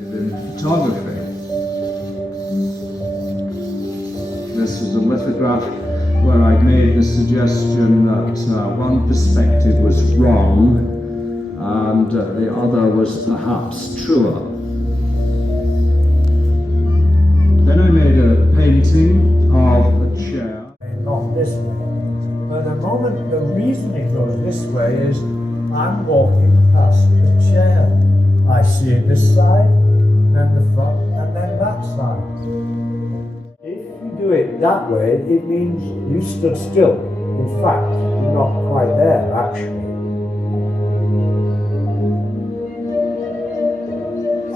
in photography. This was a lithograph where I made the suggestion that one perspective was wrong and the other was perhaps truer. Then I made a painting of a chair. Not this way. But the reason it goes this way is I'm walking past the chair. I see it this side, then the front, and then that side. If you do it that way, it means you stood still. In fact, you're not quite there, actually.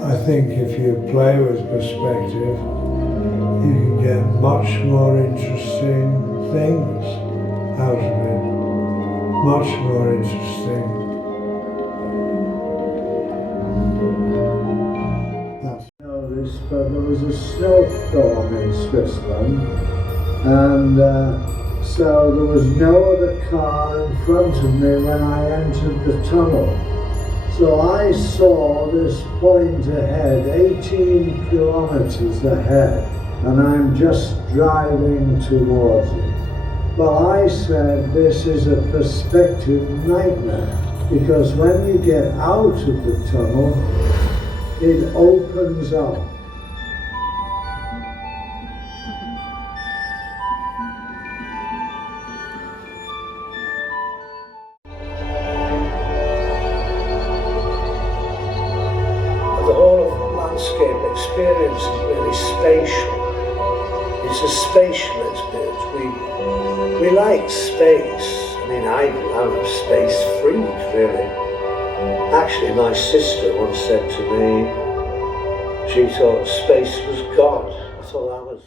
I think if you play with perspective, you can get much more interesting things out of it. Much more interesting. But there was a snowstorm in Switzerland, and so there was no other car in front of me when I entered the tunnel. So I saw this point ahead, 18 kilometers ahead, and I'm just driving towards it. Well, I said this is a perspective nightmare, because when you get out of the tunnel, it opens up. The whole landscape experience is really spatial. It's a spatial experience. We like space. I mean, I'm a space freak, really. Actually, my sister once said to me, she thought space was God. I thought that was...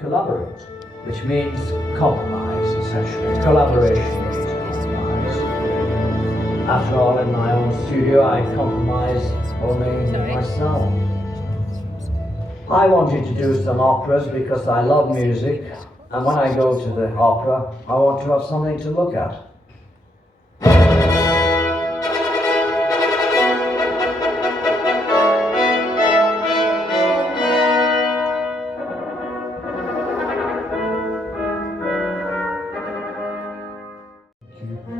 Collaborate, which means compromise, essentially. Collaboration means compromise. After all, in my own studio, I compromise only myself. I wanted to do some operas because I love music, and when I go to the opera, I want to have something to look at.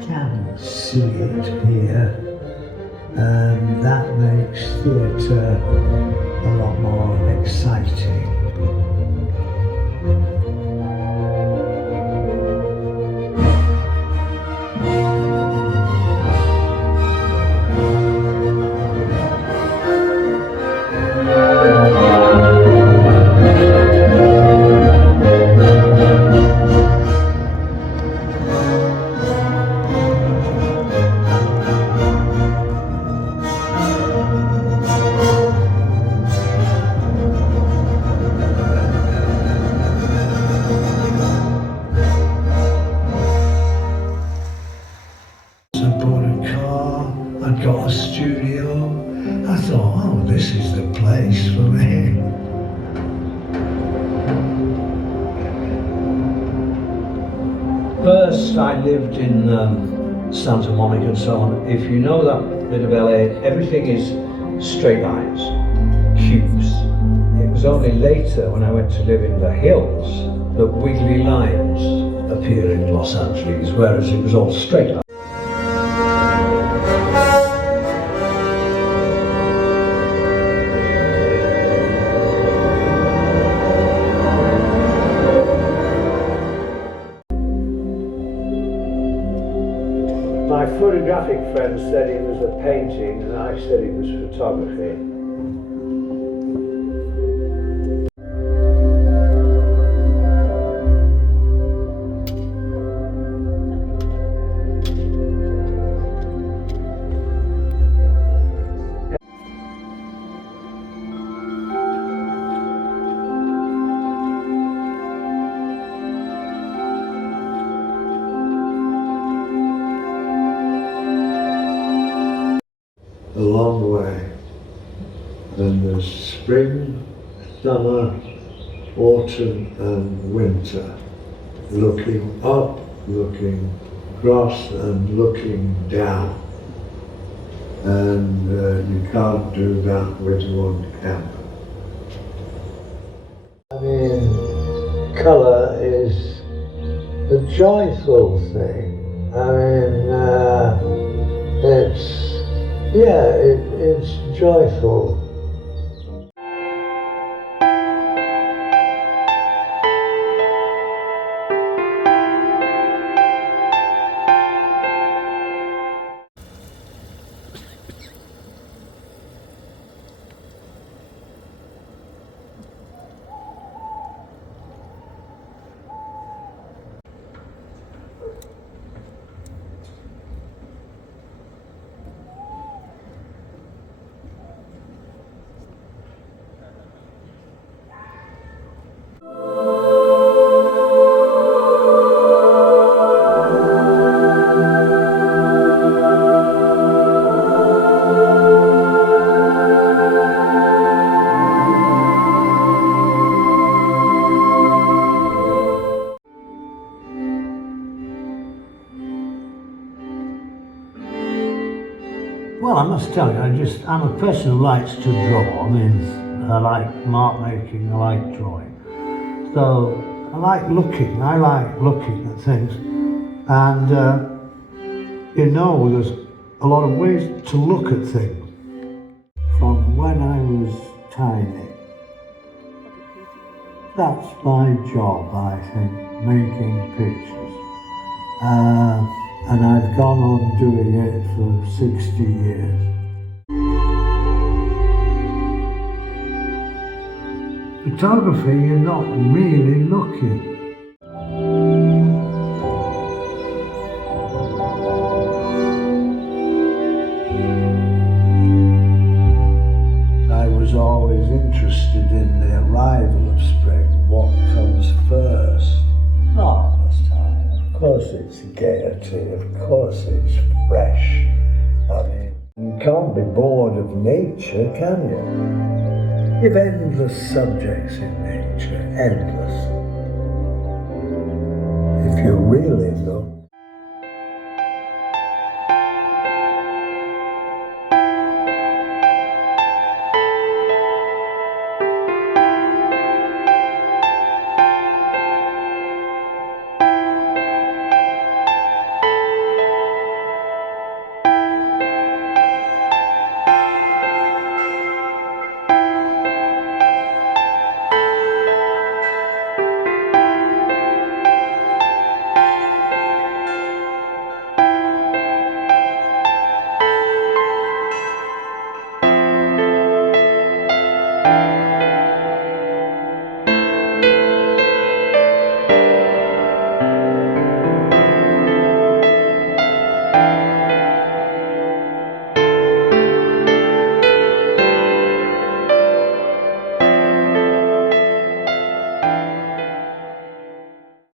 Can see it here, and that makes theatre a lot more exciting. I'd got a studio. I thought, oh, this is the place for me. First, I lived in Santa Monica and so on. If you know that bit of LA, everything is straight lines, cubes. It was only later, when I went to live in the hills, that wiggly lines appear in Los Angeles, whereas it was all straight lines. My photographic friend said it was a painting, and I said it was photography. spring, summer, autumn and winter. Looking up, looking across and looking down. And you can't do that with one camera. I mean, colour is a joyful thing. I mean, it's joyful. Well, I must tell you, I'm a person who likes to draw. I mean, I like mark making, I like drawing. So I like looking at things. And, there's a lot of ways to look at things. From when I was tiny, that's my job, I think, making pictures. And I've gone on doing it for 60 years. Photography, you're not really looking. I was always interested in the arrival of spring, what comes first. Marvellous time. Of course it's gaiety, of course it's fresh. I mean, you can't be bored of nature, can you? You've endless subjects in nature, endless. If you really look.